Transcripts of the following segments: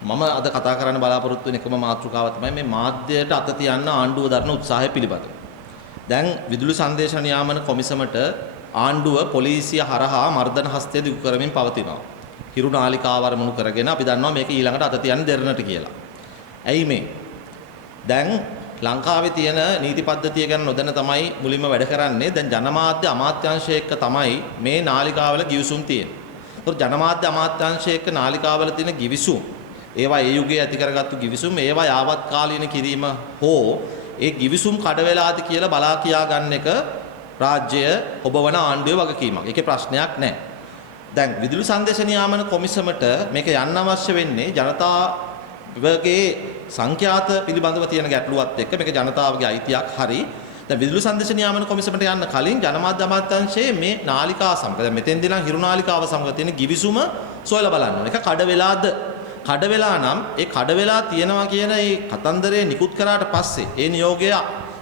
මම අද කතා කරන්න බලාපොරොත්තු වෙන එකම මාතෘකාව තමයි මේ මාධ්‍යයට අත තියන්න ආණ්ඩුව දරන උත්සාහය පිළිබඳව. දැන් විදුලි සංදේශ නියාමන කොමිසමට ආණ්ඩුව පොලිසිය හරහා මර්ධන හස්තය දිගු කරමින් පවතිනවා. හිරු නාලිකාව අරමුණු කරගෙන අපි දන්නවා මේක ඊළඟට අත තියන්න දෙරණට කියලා. ඇයි මේ? දැන් ලංකාවේ තියෙන නීති පද්ධතිය ගැන නොදැන තමයි මුලින්ම වැඩ කරන්නේ. දැන් ජනමාධ්‍ය අමාත්‍යාංශය එක්ක තමයි මේ නාලිකාවල ගිවිසුම් තියෙන්නේ. ඒතකොට ජනමාධ්‍ය අමාත්‍යාංශය එක්ක නාලිකාවල තියෙන ගිවිසුම් ඒවා ඒ යුගයේ ඇති කරගත්තු ගිවිසුම් ඒවා යාවත් කාලීන කිරීම හෝ ඒ ගිවිසුම් කඩ වෙලාද කියලා බලා කියා ගන්න එක රාජ්‍ය ඔබවන ආණ්ඩුවේ වගකීමක්. ඒකේ ප්‍රශ්නයක් නැහැ. දැන් විදුලි සංදේශ නියාමන කොමිසමට මේක යන්න අවශ්‍ය වෙන්නේ ජනතාවගේ සංඛ්‍යාත පිළිබඳව තියෙන ගැටලුවත් එක්ක මේක ජනතාවගේ අයිතියක් හරි. දැන් විදුලි සංදේශ නියාමන කොමිසමට යන්න කලින් ජනමාධ්‍ය අමාත්‍යාංශයේ මේ නාලිකා සමග දැන් මෙතෙන්දී නම් හිරු නාලිකාව සමග තියෙන ගිවිසුම සොයලා බලන්න ඕනේ. ඒක කඩ වෙලාද? කඩ වෙලා නම් ඒ කඩ වෙලා තියෙනවා කියන ඒ කතන්දරේ නිකුත් කරාට පස්සේ ඒ නියෝගය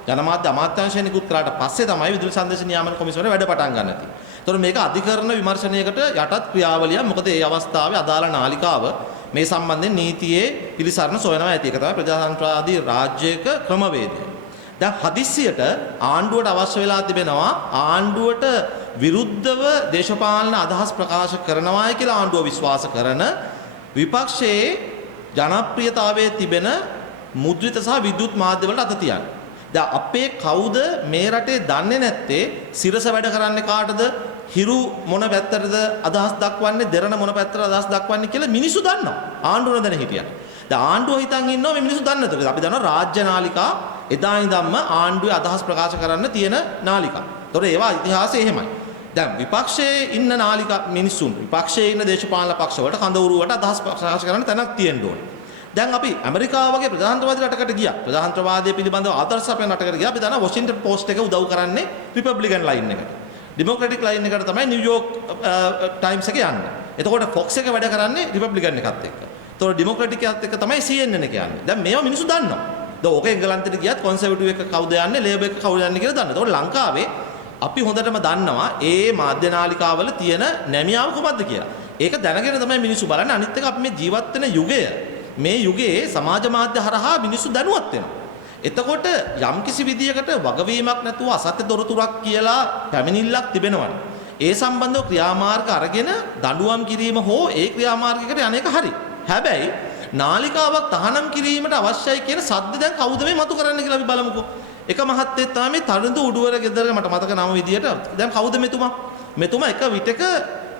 ජනමාධ්‍ය අමාත්‍යාංශය නිකුත් කරාට පස්සේ තමයි විදුලි සංදේශ නියාමන කොමිසමේ වැඩ පටන් ගන්න තියෙන්නේ. ඒතකොට මේක අධිකරණ විමර්ශනයකට යටත් ක්‍රියාවලියක්. මොකද ඒ අවස්ථාවේ අදාළ නාලිකාව මේ සම්බන්ධයෙන් නීතියේ පිළිසරණ සොයනවා ඇති. ඒක තමයි ප්‍රජාතන්ත්‍රවාදී රාජ්‍යයක ක්‍රමවේදය. දැන් හදිස්සියට ආණ්ඩුවට අවශ්‍ය වෙලා තිබෙනවා ආණ්ඩුවට විරුද්ධව දේශපාලන අදහස් ප්‍රකාශ කරනවායි කියලා ආණ්ඩුව විශ්වාස කරන විපක්ෂයේ ජනප්‍රියතාවයේ තිබෙන මුද්‍රිත සහ විද්‍යුත් මාධ්‍යවලට අත තියන්න. දැන් අපේ කවුද මේ රටේ දන්නේ නැත්තේ සිරස වැඩ කරන්නේ කාටද? හිරු මොන පැත්තටද අදහස් දක්වන්නේ? දෙරණ මොන පැත්තට අදහස් දක්වන්නේ කියලා මිනිස්සු දන්නවා. ආණ්ඩුව නොදැන හිටියා. දැන් ආණ්ඩුව හිතන් ඉන්නවා මේ මිනිස්සු දන්නේ නැතුව. අපි දන්නවා රාජ්‍ය නාලිකා එදා ඉඳන්ම ආණ්ඩුවේ අදහස් ප්‍රකාශ කරන්න තියෙන නාලිකා. ඒතොර ඒවා ඉතිහාසය එහෙමයි. දැන් විපක්ෂයේ ඉන්න නාලිකා මිනිස්සුන් විපක්ෂයේ ඉන්න දේශපාලන පක්ෂවලට කඳවුරුවට අදහස් ප්‍රකාශ කරන්න තැනක් තියෙන්න ඕනේ. දැන් අපි ඇමරිකාව වගේ ප්‍රජාතන්ත්‍රවාදී රටකට ගියා. ප්‍රජාතන්ත්‍රවාදය පිළිබඳව ආදර්ශ අපේ රටකට ගියා. අපි දන්නවා වොෂින්ටන් පෝස්ට් එක උදව් කරන්නේ රිපබ්ලිකන් ලයින් එකට. ඩෙමොක්‍රැටික් ලයින් එකට තමයි නිව්යෝර්ක් ටයිම්ස් එක යන්නේ. එතකොට ෆොක්ස් එක වැඩ කරන්නේ රිපබ්ලිකන් එකත් එක්ක. එතකොට ඩෙමොක්‍රැටික් එකත් එක්ක තමයි CNN එක යන්නේ. දැන් මේවා මිනිස්සු දන්නවා. දැන් ඕක එංගලන්තෙට ගියත් කොන්සර්වටිව් එක කවුද යන්නේ, ලේබර් එක කවුද යන්නේ කියලා දන්නවා. එතකොට ලංකාවේ අපි හොඳටම දන්නවා ඒ මාධ්‍ය නාලිකාවල තියෙන නැමියාව කොහොමද කියලා. ඒක දැනගෙන තමයි මිනිස්සු බලන්නේ. අනිත් එක අපි මේ ජීවත් වෙන යුගය මේ යුගයේ සමාජ මාධ්‍ය හරහා මිනිස්සු දැනුවත් වෙනවා. එතකොට යම්කිසි විදියකට වගවීමක් නැතුව අසත්‍ය දොරතුරක් කියලා පැමිණිල්ලක් තිබෙනවනේ. ඒ සම්බන්ධව ක්‍රියාමාර්ග අරගෙන දඬුවම් කිරීම හෝ ඒ ක්‍රියාමාර්ගයකට යන්නේක හරි. හැබැයි නාලිකාවක් තහනම් කිරීමට අවශ්‍යයි කියන සද්ද දැන් කවුද මේ මතු කරන්න කියලා අපි බලමුකෝ. එක මහත්තයෙක් තමයි මේ තරුණ උඩුවර ගෙදර මට මතක නම විදියට දැන් කවුද මෙතුමා? මෙතුමා එක විටක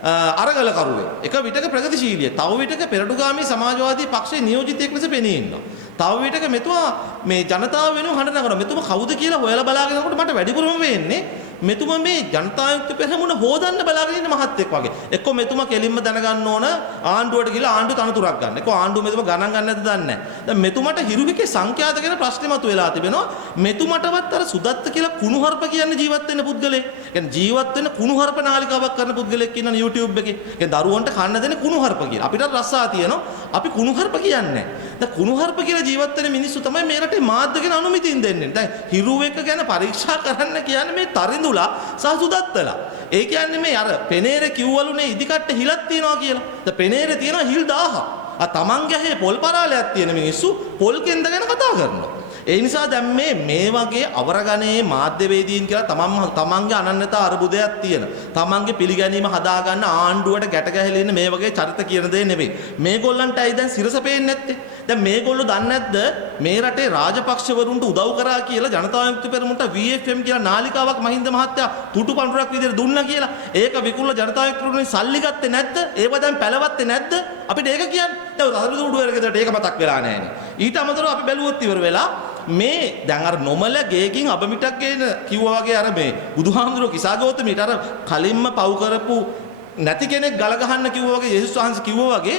අරගල කරුවේ. එක විටක ප්‍රගතිශීලී. තව විටක පෙරටුගාමී සමාජවාදී පක්ෂයේ නියෝජිතයෙක් ලෙස පෙනී ඉන්නවා. තව විටක මෙතුමා මේ ජනතාව වෙනුවෙන් හඬ නගනවා. මෙතුමා කවුද කියලා හොයලා බලාගෙන යනකොට මට වැඩිපුරම වෙන්නේ මෙතුමා මේ ජනතායුක්ත පෙරමුණ හොදන්න බලාගෙන ඉන්න මහත්තයෙක් වගේ. එක්ක මෙතුමා කෙලින්ම දැනගන්න ඕන ආණ්ඩුවට ගිහලා ආණ්ඩු තනතුරක් ගන්න. එක්ක ආණ්ඩුව මෙතුමා ගණන් ගන්න නැද්ද දන්නේ නැහැ. දැන් මෙතුමාට හිරුවිකේ සංඛ්‍යාත ගැන ප්‍රශ්නේ මතුවලා තිබෙනවා. මෙතුමාටවත් අර සුදත්ත කියලා කුණුහරුප කියන්නේ ජීවත් වෙන්න පුද්ගලෙක්. කියන්නේ ජීවත් වෙන කුණුහරුප නාලිකාවක් කරන පුද්ගලෙක් ඉන්නවා YouTube එකේ. කියන්නේ දරුවන්ට කන්න දෙන කුණුහරුප කියලා. අපිට රස්සා තියෙනවා. අපි කුණුහරුප කියන්නේ නැහැ. දැන් කුණුහරුප කියලා ජීවත් වෙන මිනිස්සු තමයි මේ රටේ මාධ්‍ය ගැන අනුමැතියෙන් දෙන්නේ. දැන් හිරුවෙක ගැන පරීක්ෂා කරන්න කියන්නේ මේ තරිඳුලා සහ සුදත්තලා. ඒ කියන්නේ මේ අර පෙනේර කිව්වලුනේ ඉදිකට්ට හිලක් තියනවා කියලා. දැන් පෙනේර තියනවා හිල් 1000. තමන්ගේ ඇහි පොල් පරාලයක් තියෙන මිනිස්සු පොල් කෙන්ද ගැන කතා කරනවා. ඒ නිසා දැන් මේ වගේ අවරගණයේ මාධ්‍යවේදීන් කියලා තමන්ගේ අනන්‍යතා අරුබුදයක් තියෙන. තමන්ගේ පිළිගැනීම හදාගන්න ආණ්ඩුවට ගැට ගැහිලා ඉන්න මේ වගේ චරිත කියන දේ නෙවෙයි. මේගොල්ලන්ටයි දැන් සිරස පේන්නේ නැත්තේ. දැන් මේගොල්ලෝ දන්නේ නැද්ද මේ රටේ රාජපක්ෂවරුන්ට උදව් කරා කියලා ජනතා විමුක්ති පෙරමුණට VFM කියලා නාලිකාවක් මහින්ද මහත්තයා තුටු පඳුරක් විදිහට දුන්නා කියලා. ඒක විකුණලා ජනතා විමුක්ති පෙරමුණෙන් සල්ලි ගත්තේ නැද්ද? ඒව දැන් පැලවත්තේ නැද්ද? අපිට ඒක කියන්නේ. දැන් රහදු උඩුවරකදට ඒක මතක් වෙලා නැහැනේ. ඊට අමතරව අපි බැලුවොත් ඉවර වෙලා මේ දැන් අර නොමල ගේකින් අබමිටක් ගේන කිව්වා වගේ අර මේ බුදුහාමුදුරුවෝ කිසాగෞතමීට අර කලින්ම පව් කරපු නැති කෙනෙක් ගල ගහන්න කිව්වා වගේ යේසුස් වහන්සේ කිව්වා වගේ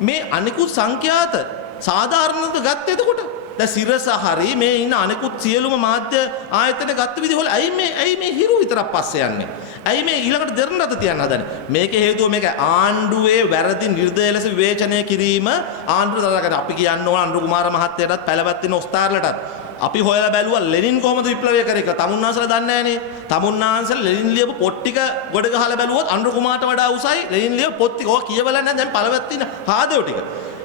මේ අනිකුත් සංඛ්‍යාත සාධාරණව ගත්තේ එතකොට දැන් සිරස හරි මේ ඉන්න අනිකුත් සියලුම මාධ්‍ය ආයතන ගත්ත විදිහ වල ඇයි මේ හිරු විතරක් පස්සේ යන්නේ? ඇයි මේ ඊළඟට දෙරණ රට තියන්න හදන්නේ? මේකේ හේතුව මේක ආණ්ඩුවේ වැරදි නිර්දය ලෙස විවේචනය කිරීම ආණ්ඩුව තරකට අපි කියන්න ඕන අනුර කුමාර මහත්තයාටත් පැලවත් වෙන ඔස්තාර්ලටත් අපි හොයලා බැලුවා ලෙනින් කොහොමද විප්ලවය කරේ කියලා. තමුන්නාන්සලා දන්නේ නැහනේ. තමුන්නාන්සලා ලෙනින් ලියපු පොත් ටික ගොඩ ගහලා බැලුවොත් අනුර කුමාරට වඩා උසයි ලෙනින් ලියපු පොත් ටික. ඕක කියවලා නැහැ දැන් පළවත් තියෙන හාදේව ටික.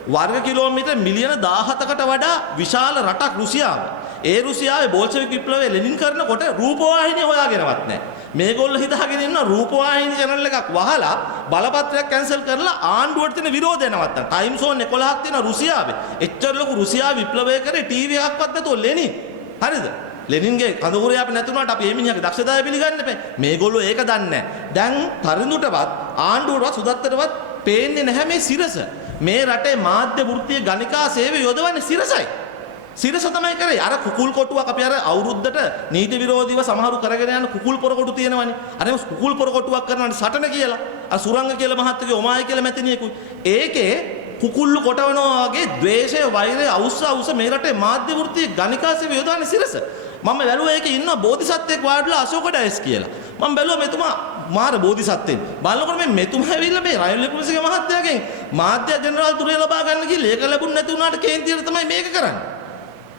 වර්ග කිලෝමීටර් මිලියන 17කට වඩා විශාල රටක් රුසියාව. ඒ රුසියාවේ බෝල්ෂෙවික් විප්ලවය ලෙනින් කරනකොට රූපවාහිනිය හොයාගෙනවත් නැහැ. මේගොල්ලෝ හිතාගෙන ඉන්න රූපවාහිනී channel එකක් වහලා බලපත්‍රයක් කැන්සල් කරලා ආණ්ඩුවට තියෙන විරෝධය නවත්තන්න. ටයිම් සෝන් 11ක් තියෙන රුසියාවේ. එච්චර ලොකු රුසියාව විප්ලවය කරේ ටීවී එකක්වත් නැතුව ලෙනින්. හරිද? ලෙනින්ගේ කඳවුරේ අපි නැතුණාට අපි මේ මිනිහාගේ දක්ෂතාවය පිළිගන්න එපා. මේගොල්ලෝ ඒක දන්නේ නැහැ. දැන් තරිඳුටවත් ආණ්ඩුවටවත් සුදත්තටවත් පේන්නේ නැහැ මේ සිරස. මේ රටේ මාධ්‍ය වෘත්තීය ගණිකා සේවය යොදවන්නේ සිරසයි. සිරස තමයි කරේ. අර කුකුල් කොටුවක් අපි අර අවුරුද්දට නීති විරෝධීව සමහරු කරගෙන යන කුකුල් පොර කොටු තියෙනවනේ. අර කුකුල් පොර කොටුවක් කරනවානේ සටන කියලා. අර සුරංග කියලා මහත්තයගේ ඔමායි කියලා මැතිනියෙකුයි. ඒකේ කුකුල්ලු කොටවනවා වගේ ද්වේෂය වෛරය අවුස්ස මේ රටේ මාධ්‍ය වෘත්තීය ගණිකා සේවය යොදවන්නේ සිරස. මම බැලුවා ඒකේ ඉන්නවා බෝධිසත්වෙක් වාඩිලා අශෝක ඩයස් කියලා. මම බැලුවා මෙතුමා මාර බෝධිසත්වෙන්. බලනකොට මේ මෙතුමා ඇවිල්ලා මේ රනිල් වික්‍රමසිංහ මහත්තයාගෙන් මාධ්‍ය ජෙනරාල් ධුරය ලබා ගන්න කියලා ඒක ලැබුණ නැති වුණාට කේන්තියට තමයි මේක කරන්නේ.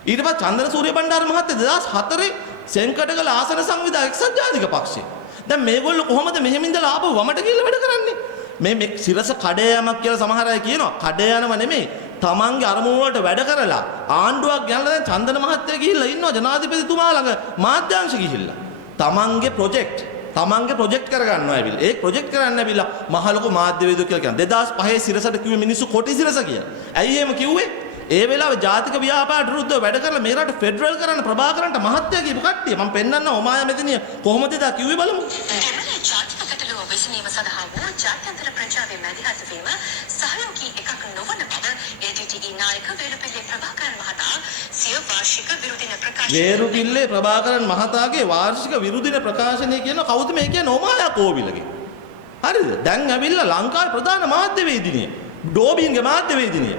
ඊට පස්සේ චන්දන සූරියබණ්ඩාර මහත්තයා 2004 සෙන්කඩගල ආසන සංවිධායක එක්සත් ජාතික පක්ෂය. දැන් මේගොල්ලෝ කොහොමද මෙහෙම ඉඳලා ආපහු වමට ගිහිල්ලා වැඩ කරන්නේ? මේ සිරස කඩේ යමක් කියලා සමහර අය කියනවා. කඩේ යනව නෙමෙයි. තමන්ගේ අරමුණු වලට වැඩ කරලා ආණ්ඩුවක් ගන්නලා දැන් චන්දන මහත්තයා ගිහිල්ලා ඉන්නවා ජනාධිපතිතුමා ළඟ මාධ්‍යාංශ ගිහිල්ලා. තමන්ගේ ප්‍රොජෙක්ට් කරගන්නවා ඇවිල්ලා. ඒ ප්‍රොජෙක්ට් කරන්න ඇවිල්ලා මහ ලොකු මාධ්‍යවේදියෝ කියලා කියනවා. 2005 සිරසට කිව්වේ මිනිස්සු කොටි සිරස කියලා. ඇයි එහෙම කිව්වේ? ඒ වෙලාවේ ජාතික ව්‍යාපාරයට විරුද්ධව වැඩ කරලා මේ රට ෆෙඩරල් කරන්න ප්‍රභාකරන්ට මහත්තයා කියපු කට්ටිය. මම පෙන්නන්න ඔමාය මෙතනිය කොහොමද දා කිව්වේ බලමු. දෙමළ ජාතික ගැටලුව විසඳීම සඳහා වූ ජාත්‍යන්තර ප්‍රජාවේ මැදිහත් වීම සහයෝගී එකක් නොවන බව ATTE නායක වේලුපිල්ලේ ප්‍රභාකරන් මහතා සිය වාර්ෂික විරුදින ප්‍රකාශනයේ වේලුපිල්ලේ ප්‍රභාකරන් මහතාගේ වාර්ෂික විරුදින ප්‍රකාශනය කියන කවුද මේ කියන්නේ ඔමායා කෝවිලගේ. හරිද? දැන් ඇවිල්ලා ලංකාවේ ප්‍රධාන මාධ්‍යවේදිනිය ඩෝබින්ගේ මාධ්‍යවේදිනිය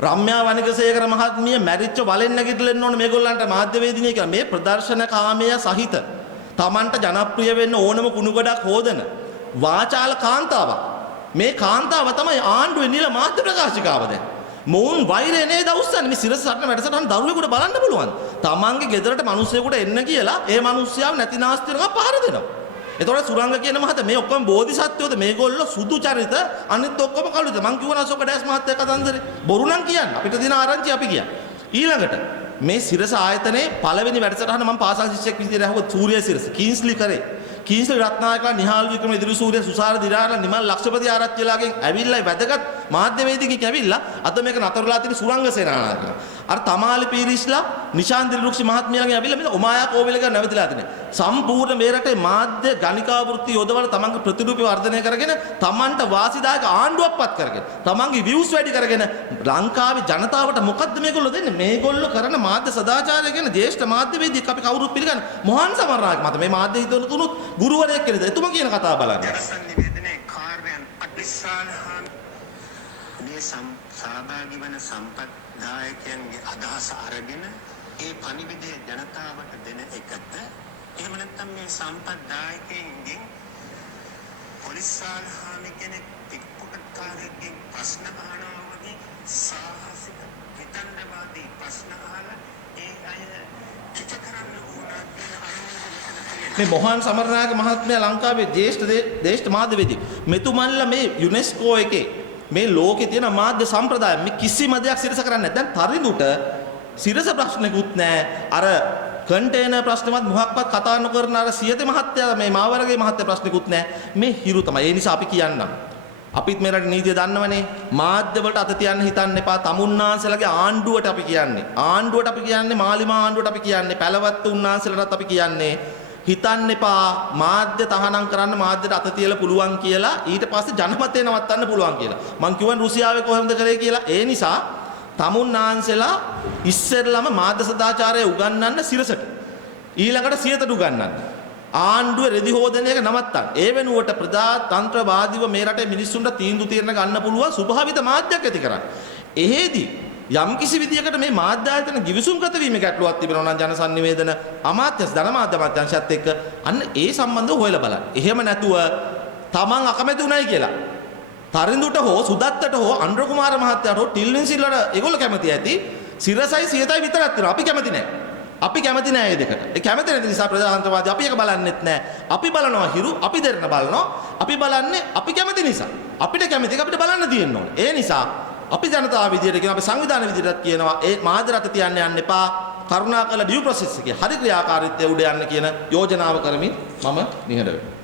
රම්‍යා වනිගසේකර මහත්මිය මැරිච්ච වලෙන් නැගිටලෙන්න ඕන මේගොල්ලන්ට මාධ්‍යවේදිනිය කියලා. මේ ප්‍රදර්ශන කාමයේ සහිත Tamanට ජනප්‍රිය වෙන්න ඕනම කුණු ගොඩක් හොදන වාචාල කාන්තාවක්. මේ කාන්තාව තමයි ආණ්ඩුවේ නිල මාධ්‍ය ප්‍රකාශිකාව දැන්. මොවුන් වෛරය නේද අවුස්සන්නේ. මේ සිරස සටන වැඩසටහන දරුවෙකුට බලන්න පුළුවන්. Tamanගේ ගෙදරට මිනිස්සෙකුට එන්න කියලා ඒ මිනිස්සයාව නැති නාස්තිරක පහර දෙනවා. එතකොට සුරංග කියන මහත මේ ඔක්කොම බෝධිසත්වයෝද මේගොල්ලෝ සුදු චරිත අනිත් ඔක්කොම කළුද. මං කිව්වන අශෝක ඩයස් මහත්තයා කතන්දරේ බොරු නම් කියන්න අපිට දින ආරංචි අපි කියන්න. ඊළඟට මේ සිරස ආයතනයේ පළවෙනි වැඩසටහන මම පාසල් ශිෂ්‍යෙක් විදිහට ඇහුවා සූර්ය සිරස කීන්ස්ලි කරේ. කීන්ස්ලි රත්නායකලා නිහාල් වික්‍රම ඉදිරි සූර්ය සුසාර දිරාරලා නිමල් ලක්ෂපති ආරච්චිලාගෙන් ඇවිල්ලා වැදගත් මාධ්‍යවේදිකෙක් ඇවිල්ලා අද මේක නතරලා තියෙන සුරංග සේනානායකලා. අර තමාලි පීරිස්ලා නිශාන් දිල්රුක්ෂි මහත්මියගෙන් ඇවිල්ලා මේ ඔමායා කෝවිලක නැවතිලා තියෙනවා. සම්පූර්ණ මේ රටේ මාධ්‍ය ගණිකා වෘත්ති යොදවලා තමන්ගේ ප්‍රතිරූපය වර්ධනය කරගෙන තමන්ට වාසිදායක ආණ්ඩුවක්පත් කරගෙන තමන්ගේ views වැඩි කරගෙන ලංකාවේ ජනතාවට මොකද්ද මේගොල්ලෝ දෙන්නේ? මේගොල්ලෝ කරන මාධ්‍ය සදාචාරය ගැන ජ්‍යෙෂ්ඨ මාධ්‍යවේදියෙක් අපි කවුරුත් පිළිගන්න මොහන් සමරනායක මත මේ මාධ්‍ය හිතවල තුනුත් ගුරුවරයෙක් කියලාද එතුමා කියන කතාව බලන්න. ජනසන් නිවේදනයේ කාර්යයන් අතිශාලහන් මේ සහභාගී වන සම්පත්දායකයන්ගේ අදහස අරගෙන ඒ පණිවිඩය ජනතාවට දෙන එකට එහෙම නැත්නම් මේ සම්පත්දායකයන්ගෙන් පොලිස්ාලහාම කෙනෙක් පිටුපටකාරයෙක්ගෙන් ප්‍රශ්න අහනවා වගේ සාහසික හිතන්නවාදී ප්‍රශ්න අහලා ඒ අය චිත කරන්න ඕන කියන අනුමත මේ මොහන් සමරනායක මහත්මයා ලංකාවේ ජ්‍යෙෂ්ඨ මාධ්‍යවේදියෙක්. මෙතුමන්ලා මේ යුනෙස්කෝ එකේ මේ ලෝකේ තියෙන මාධ්‍ය සම්ප්‍රදාය මේ කිසිම දෙයක් සිරස කරන්නේ නැහැ. දැන් තරිඳුට සිරස ප්‍රශ්නකුත් නැහැ. අර කන්ටේනර් ප්‍රශ්නවත් මොහක්වත් කතා නොකරන අර සියත මහත්තයා මේ මාවරගේ මහත්තයා ප්‍රශ්නකුත් නැහැ. මේ හිරු තමයි. ඒ නිසා අපි කියන්නම්. අපිත් මේ රටේ නීතිය දන්නවනේ. මාධ්‍ය වලට අත තියන්න හිතන්න එපා. තමුන්නාන්සලගේ ආණ්ඩුවට අපි කියන්නේ. ආණ්ඩුවට අපි කියන්නේ මාලිමා ආණ්ඩුවට අපි කියන්නේ. පැලවත්තු උන්නාන්සලටත් අපි කියන්නේ. හිතන්න එපා මාධ්‍ය තහනම් කරන්න මාධ්‍යට අත තියලා පුළුවන් කියලා ඊට පස්සේ ජනමතය නවත්තන්න පුළුවන් කියලා. මං කියවන රුසියාවේ කොහොමද කරේ කියලා. ඒ නිසා තමුන්නාන්සලා ඉස්සෙල්ලාම මාධ්‍ය සදාචාරය උගන්වන්න සිරසට. ඊළඟට සියතට උගන්වන්න. ආණ්ඩුවේ රෙදි හොදන එක නවත්තන්න. ඒ වෙනුවට ප්‍රජාතන්ත්‍රවාදීව මේ රටේ මිනිස්සුන්ට තීන්දුව తీරන ගන්න පුළුවන් ස්වභාවිත මාධ්‍යයක් ඇති කරන්න. එහෙදි යම් කිසි විදියකට මේ මාධ්‍ය ආයතන ගිවිසුම්ගත වීමේ ගැටලුවක් තිබෙනවා නම් ජනසන්නිවේදන අමාත්‍යස් ධනමාධ්‍ය අමාත්‍යාංශයත් එක්ක අන්න ඒ සම්බන්ධව හොයලා බලන්න. එහෙම නැතුව තමන් අකමැති උනායි කියලා තරිඳුට හෝ සුදත්තට හෝ අනුර කුමාර මහත්තයාට හෝ ටිල්වින් සිල්වට ඒගොල්ලෝ කැමති ඇති. සිරසයි සියතයි විතරක් තියෙනවා. අපි කැමති නැහැ. අපි කැමති නැහැ මේ දෙකට. ඒ කැමති නැති නිසා ප්‍රජාතන්ත්‍රවාදී අපි එක බලන්නෙත් නැහැ. අපි බලනවා හිරු, අපි දෙරණ බලනවා. අපි බලන්නේ අපි කැමති නිසා. අපිට කැමති එක අපිට බලන්න තියෙන්න ඕනේ. ඒ නිසා අපි ජනතාව විදියට කියන අපි සංවිධාන විදියටත් කියනවා ඒ මාධ්‍ය රට තියන්න යන්න එපා. කරුණාකරලා ඩියු ප්‍රොසෙස් එකේ හරි ක්‍රියාකාරීත්වය උඩ යන්න කියන යෝජනාව කරමින් මම නිහඬ වෙනවා.